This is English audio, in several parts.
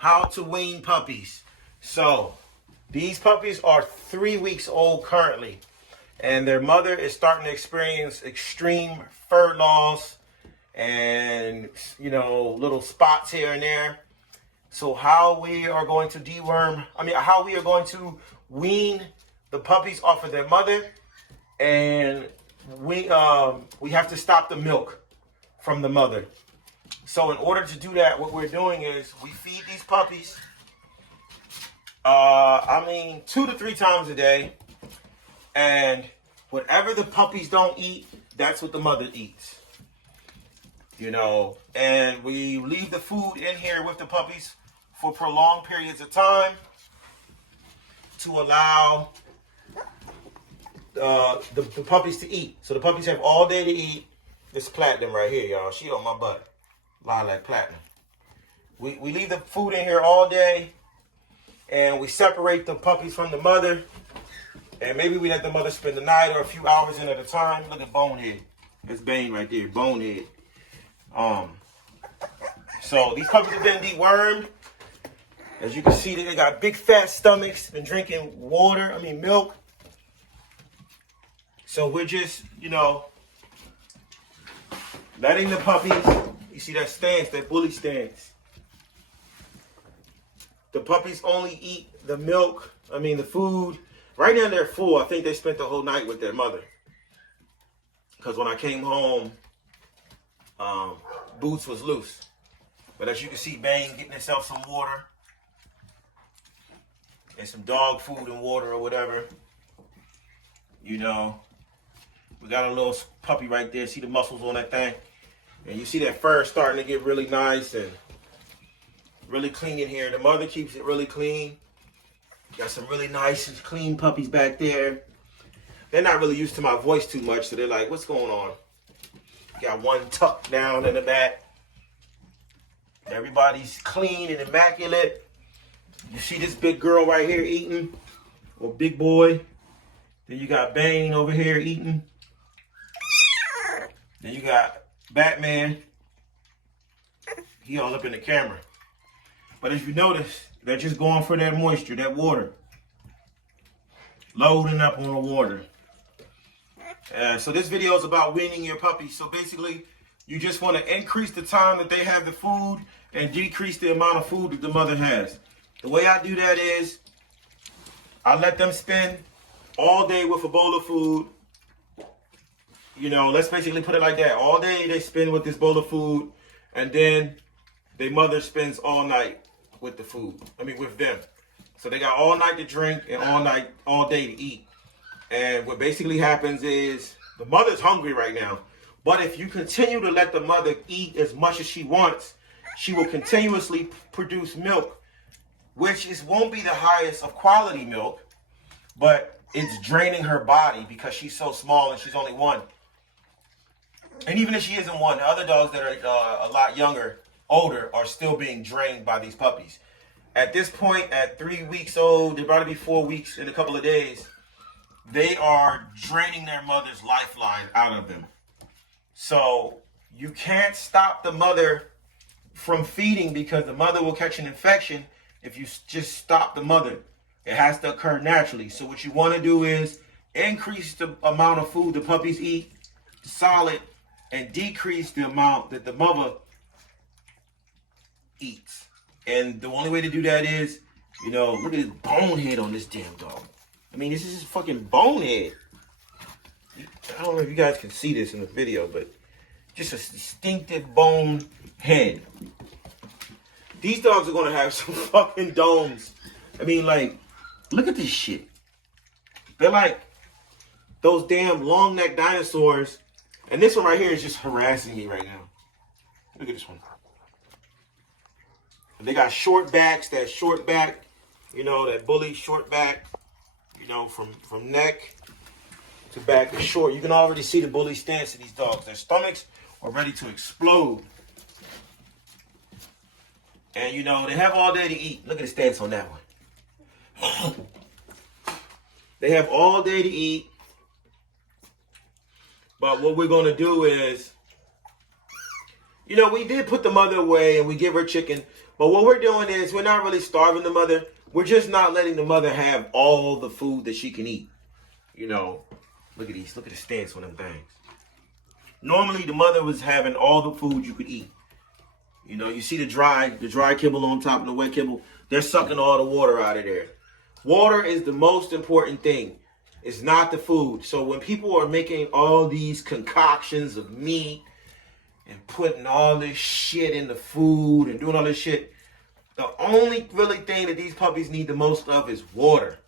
How to wean puppies. So these puppies are 3 weeks old currently, and their mother is starting to experience extreme fur loss and, you know, little spots here and there. So how we are going to how we are going to wean the puppies off of their mother, and we have to stop the milk from the mother. So in order to do that, what we're doing is we feed these puppies 2 to 3 times a day, and whatever the puppies don't eat, that's what the mother eats. You know, and we leave the food in here with the puppies for prolonged periods of time to allow the puppies to eat. So the puppies have all day to eat. This Platinum right here, y'all. She on my butt. Lilac Platinum. We leave the food in here all day, and we separate the puppies from the mother. And maybe we let the mother spend the night or a few hours in at a time. Look at Bonehead. That's Bane right there. Bonehead. So these puppies have been dewormed. As you can see, they got big fat stomachs. Been drinking milk. So we're just, letting the puppies. You see that stance, that bully stance. The puppies only eat the milk. The food. Right now they're full. I think they spent the whole night with their mother. Because when I came home, Boots was loose. But as you can see, Bane getting himself some water. And some dog food and water or whatever. We got a little puppy right there. See the muscles on that thing? And you see that fur starting to get really nice and really clean in here. The mother keeps it really clean. Got some really nice and clean puppies back there. They're not really used to my voice too much, so they're like, what's going on? Got one tucked down in the back. Everybody's clean and immaculate. You see this big girl right here eating, or big boy. Then you got Bane over here eating. Then you got Batman. He all up in the camera. But if you notice, they're just going for that moisture, that water. Loading up on the water. So this video is about weaning your puppies. So basically, you just want to increase the time that they have the food and decrease the amount of food that the mother has. The way I do that is, I let them spend all day with a bowl of food. Let's basically put it like that. All day they spend with this bowl of food, and then their mother spends all night with the food. With them. So they got all night to drink and all day to eat. And what basically happens is the mother's hungry right now. But if you continue to let the mother eat as much as she wants, she will continuously produce milk, which won't be the highest of quality milk, but it's draining her body because she's so small and she's only one. And even if she isn't one, the other dogs that are a lot older, are still being drained by these puppies. At this point, at 3 weeks old, they're about to be 4 weeks in a couple of days, they are draining their mother's lifeline out of them. So you can't stop the mother from feeding because the mother will catch an infection if you just stop the mother. It has to occur naturally. So what you want to do is increase the amount of food the puppies eat, solid, and decrease the amount that the mother eats. And the only way to do that is, look at this bonehead on this damn dog. This is fucking bonehead. I don't know if you guys can see this in the video, but just a distinctive bone head. These dogs are gonna have some fucking domes. Look at this shit. They're like those damn long neck dinosaurs. And this one right here is just harassing me right now. Look at this one. They got short backs, that short back, that bully short back, from neck to back is short. You can already see the bully stance of these dogs. Their stomachs are ready to explode. And they have all day to eat. Look at the stance on that one. They have all day to eat. But what we're going to do is, You know, we did put the mother away and we give her chicken. But what we're doing is we're not really starving the mother. We're just not letting the mother have all the food that she can eat. You know, look at these. Look at the stance on them things. Normally, the mother was having all the food you could eat. You know, you see the dry kibble on top of the wet kibble. They're sucking all the water out of there. Water is the most important thing. It's not the food. So when people are making all these concoctions of meat and putting all this shit in the food and doing all this shit, the only really thing that these puppies need the most of is water.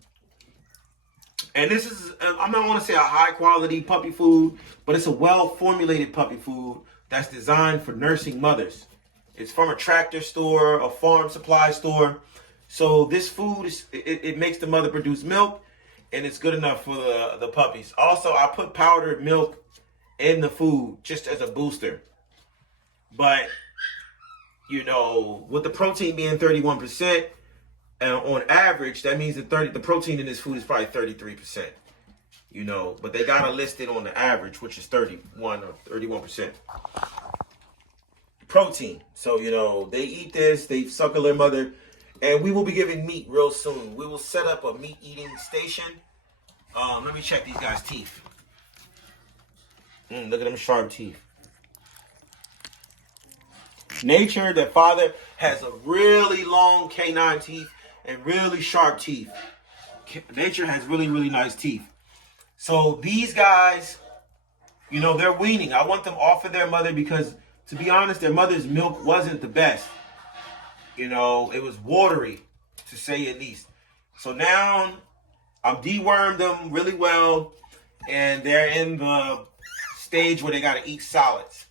And this is, I'm not want to say a high quality puppy food, but it's a well formulated puppy food that's designed for nursing mothers. It's from a tractor store, a farm supply store. So this food, it makes the mother produce milk, and it's good enough for the puppies. Also, I put powdered milk in the food just as a booster. But, you know, with the protein being 31%, and on average, that means the protein in this food is probably 33%. You know, but they got to list it on the average, which is 31 or 31% protein. So, you know, they eat this, they suckle their mother, and we will be giving meat real soon. We will set up a meat eating station. Let me check these guys' teeth. Look at them sharp teeth. Nature, their father, has a really long canine teeth and really sharp teeth. Nature has really, really nice teeth. So these guys, you know, they're weaning. I want them off of their mother because, to be honest, their mother's milk wasn't the best. You know, it was watery, to say at least. So now I've dewormed them really well, and they're in the stage where they got to eat solids.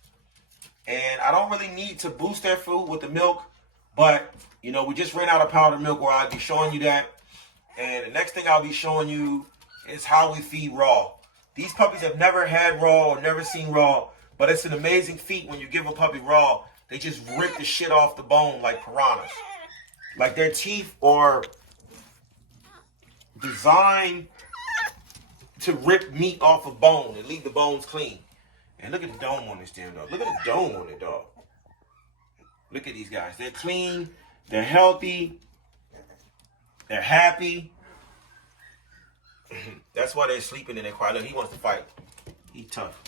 And I don't really need to boost their food with the milk, but, you know, we just ran out of powdered milk, where I'll be showing you that. And the next thing I'll be showing you is how we feed raw. These puppies have never had raw or never seen raw, but it's an amazing feat when you give a puppy raw. They just rip the shit off the bone like piranhas. Like, their teeth are designed to rip meat off of bone and leave the bones clean. And look at the dome on this damn dog. Look at the dome on it, dog. Look at these guys. They're clean. They're healthy. They're happy. That's why they're sleeping and they're quiet. Look, he wants to fight. He's tough.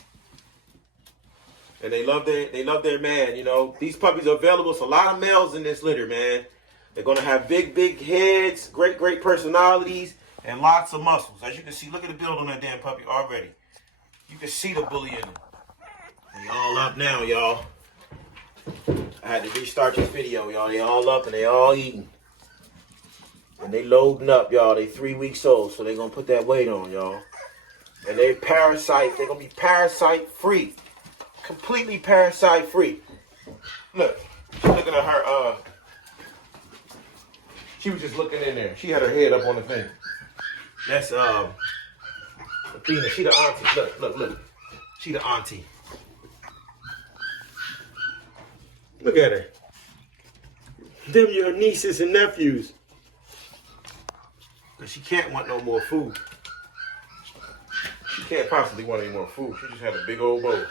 And they love their man, you know. These puppies are available. It's a lot of males in this litter, man. They're going to have big, big heads, great, great personalities, and lots of muscles. As you can see, look at the build on that damn puppy already. You can see the bully in them. They all up now, y'all. I had to restart this video, y'all. They all up and they all eating. And they loading up, y'all. They 3 weeks old, so they're going to put that weight on, y'all. And they're parasite. They're going to be parasite-free. Completely parasite-free. Look. She's looking at her, she was just looking in there. She had her head up on the thing. That's, Athena. She the auntie. Look. She the auntie. Look at her. Them your nieces and nephews. But she can't want no more food. She can't possibly want any more food. She just had a big old bowl.